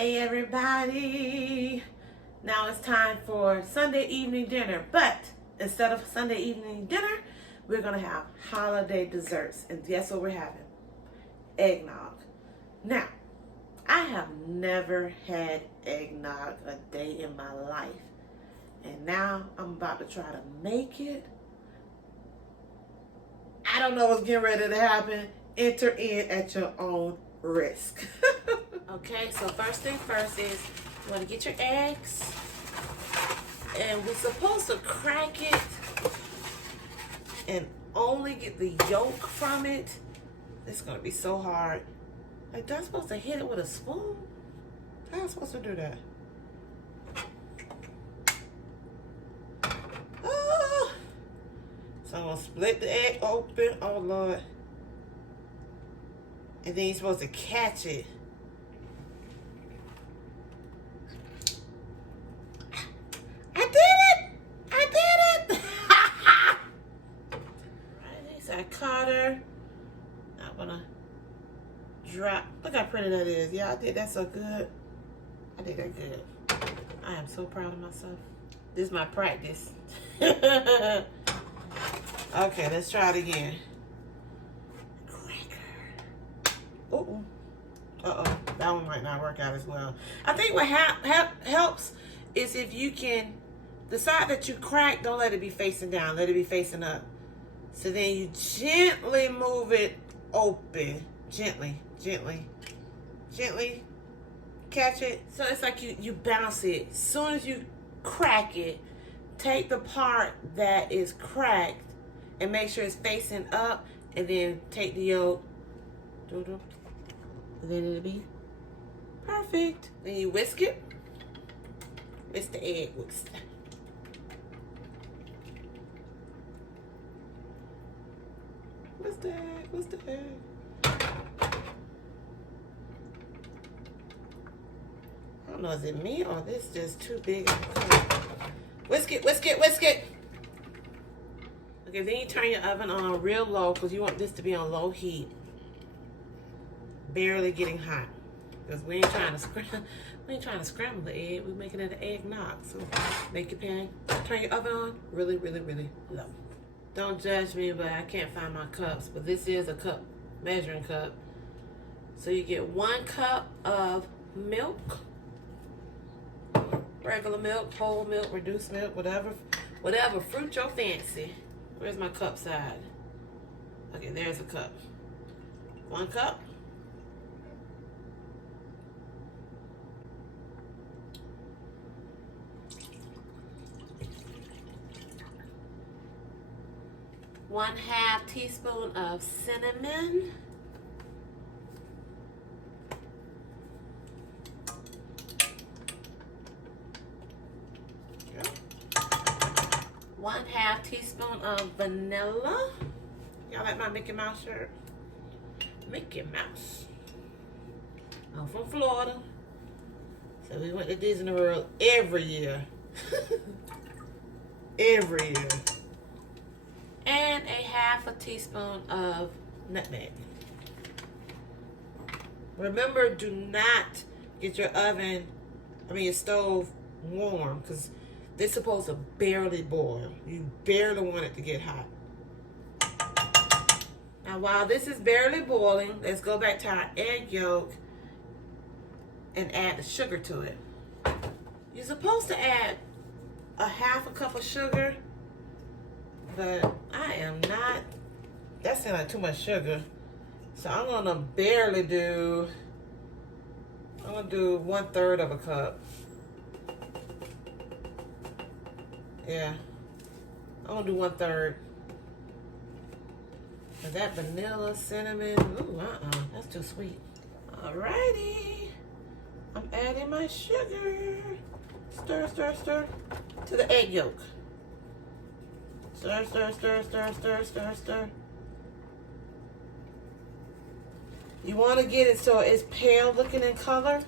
Hey everybody! Now it's time for Sunday evening dinner, but instead of Sunday evening dinner, we're gonna have holiday desserts. And guess what we're having? Eggnog. Now, I have never had eggnog a day in my life. And now I'm about to try to make it. I don't know what's getting ready to happen. Enter in at your own risk. Okay, so first thing first is you want to get your eggs, and we're supposed to crack it and only get the yolk from it. It's gonna be so hard. Like, I'm supposed to hit it with a spoon? How am I supposed to do that? Oh. So I'm gonna split the egg open. Oh Lord. And then you're supposed to catch it. I did it! Alright, so I caught her. I'm gonna drop. Look how pretty that is. Yeah, I did that so good. I did that good. I am so proud of myself. This is my practice. Okay, let's try it again. Uh-oh. That one might not work out as well. I think what helps is if you can, the side that you crack, don't let it be facing down. Let it be facing up. So then you gently move it open. Gently. Catch it. So it's like you bounce it. As soon as you crack it, take the part that is cracked and make sure it's facing up, and then take the yolk. And then it'll be perfect. Then you whisk it. Whisk the egg. Whisk. Whisk the egg. Whisk the egg. I don't know, is it me or this just too big? Whisk it. Whisk it. Whisk it. Okay, then you turn your oven on real low because you want this to be on low heat. Barely getting hot, because we ain't trying to scramble the egg. We're making it an egg nog. So make your pan, turn your oven on really low. Don't judge me, but I can't find my cups. But this is a cup, measuring cup. So you get 1 cup of milk, regular milk, whole milk, reduced milk, whatever fruit your fancy. Where's my cup side? Okay, there's a cup. 1 cup. 1/2 teaspoon of cinnamon. Yep. 1/2 teaspoon of vanilla. Y'all like my Mickey Mouse shirt? Mickey Mouse. I'm from Florida, so we went to Disney World every year. Every year. And 1/2 teaspoon of nutmeg. Remember, do not get your your stove warm, because this is supposed to barely boil. You barely want it to get hot. Now, while this is barely boiling, let's go back to our egg yolk and add the sugar to it. You're supposed to add 1/2 cup of sugar, but I am not. That sounds like too much sugar. So I'm gonna barely do. I'm gonna do 1/3 of a cup. Yeah, I'm gonna do 1/3. And that vanilla, cinnamon, ooh, that's too sweet. Alrighty, I'm adding my sugar. Stir to the egg yolk. Stir. You want to get it so it's pale looking in color.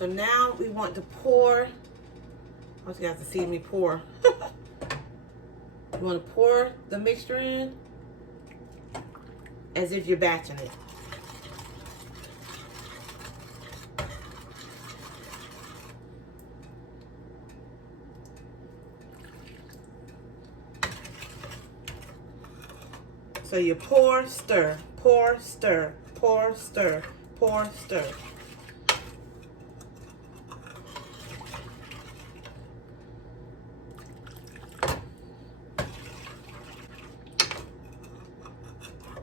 So now we want to pour. I want you guys to see me pour. You want to pour the mixture in as if you're batching it. So you pour, stir, pour, stir, pour, stir, pour, stir.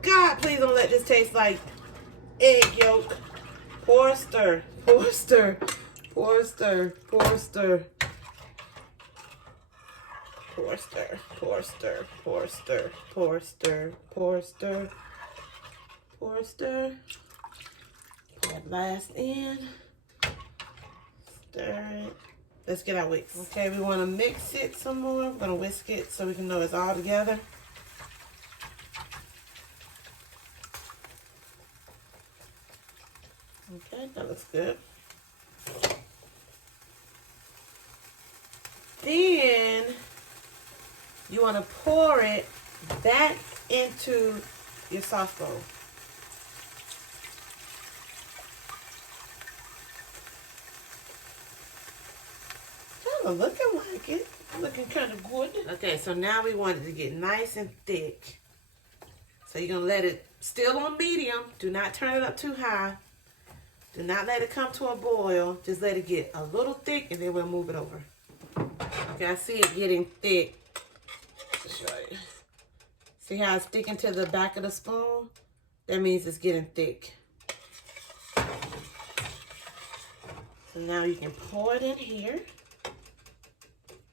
God, please don't let this taste like egg yolk. Pour, stir, pour, stir, pour, stir, pour, stir. Pour, stir, pour, stir, pour, stir, pour, stir, pour, stir, pour, stir. Pour blast in. Stir it. Let's get our whisk. Okay, we want to mix it some more. We're going to whisk it so we can know it's all together. Okay, that looks good. Then you want to pour it back into your sauce bowl. Kind of looking like it. Looking kind of good. Okay, so now we want it to get nice and thick. So you're going to let it still on medium. Do not turn it up too high. Do not let it come to a boil. Just let it get a little thick and then we'll move it over. Okay, I see it getting thick. Show you. See how it's sticking to the back of the spoon? That means it's getting thick. So now you can pour it in here.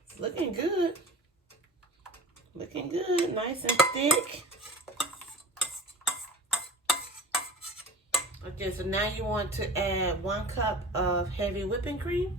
It's looking good. Looking good, nice and thick. Okay, so now you want to add 1 cup of heavy whipping cream.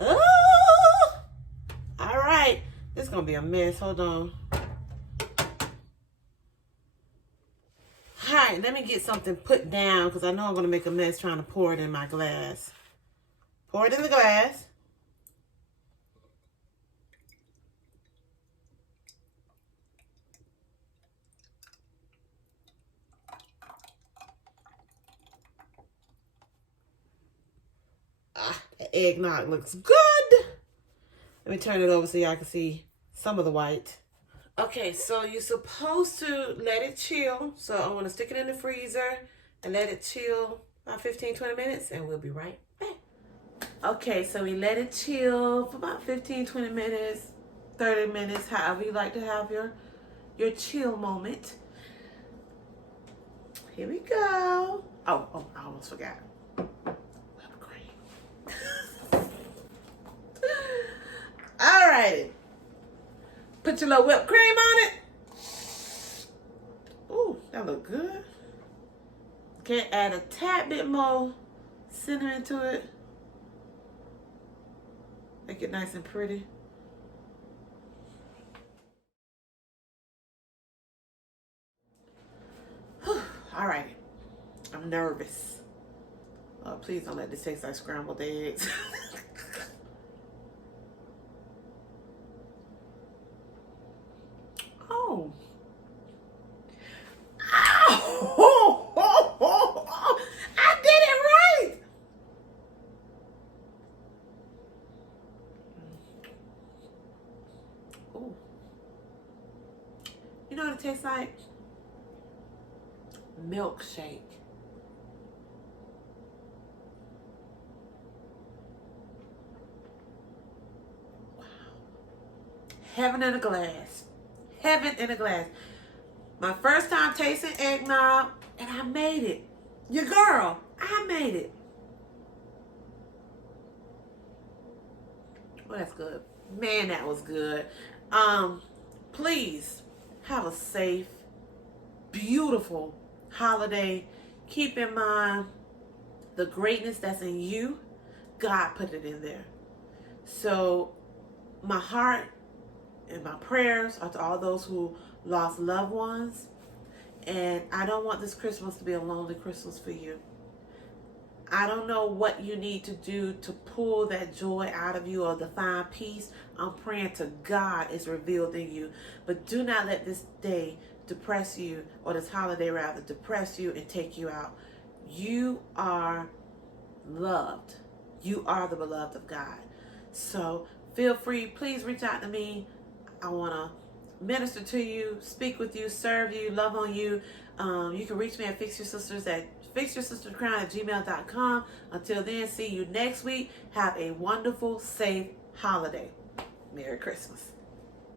Oh! All right. This is going to be a mess. Hold on. All right, let me get something put down because I know I'm going to make a mess trying to pour it in my glass. Pour it in the glass. The eggnog looks good. Let me turn it over so y'all can see some of the white. Okay, so you're supposed to let it chill. So I'm going to stick it in the freezer and let it chill about 15-20 minutes and we'll be right back. Okay, so we let it chill for about 15-20 minutes, 30 minutes, however you like to have your chill moment. Here we go. Oh, I almost forgot. Alrighty. Put your little whipped cream on it. Ooh, that look good. Okay, add a tad bit more cinnamon to it. Make it nice and pretty. Alrighty. I'm nervous. Oh, please don't let this taste like scrambled eggs. Oh. Oh. I did it right. Oh. You know what it tastes like? Milkshake. Wow. Heaven in a glass. Heaven in a glass. My first time tasting eggnog, and I made it. Your girl, I made it. Well, that's good. Man, that was good. Please have a safe, beautiful holiday. Keep in mind the greatness that's in you. God put it in there. So my heart and my prayers are to all those who lost loved ones. And I don't want this Christmas to be a lonely Christmas for you. I don't know what you need to do to pull that joy out of you or to find peace. I'm praying to God is revealed in you. But do not let this day depress you, or this holiday rather, depress you and take you out. You are loved. You are the beloved of God. So feel free. Please reach out to me. I want to minister to you, speak with you, serve you, love on you. You can reach me at fixyoursisterscrown@gmail.com. Until then, see you next week. Have a wonderful, safe holiday. Merry Christmas.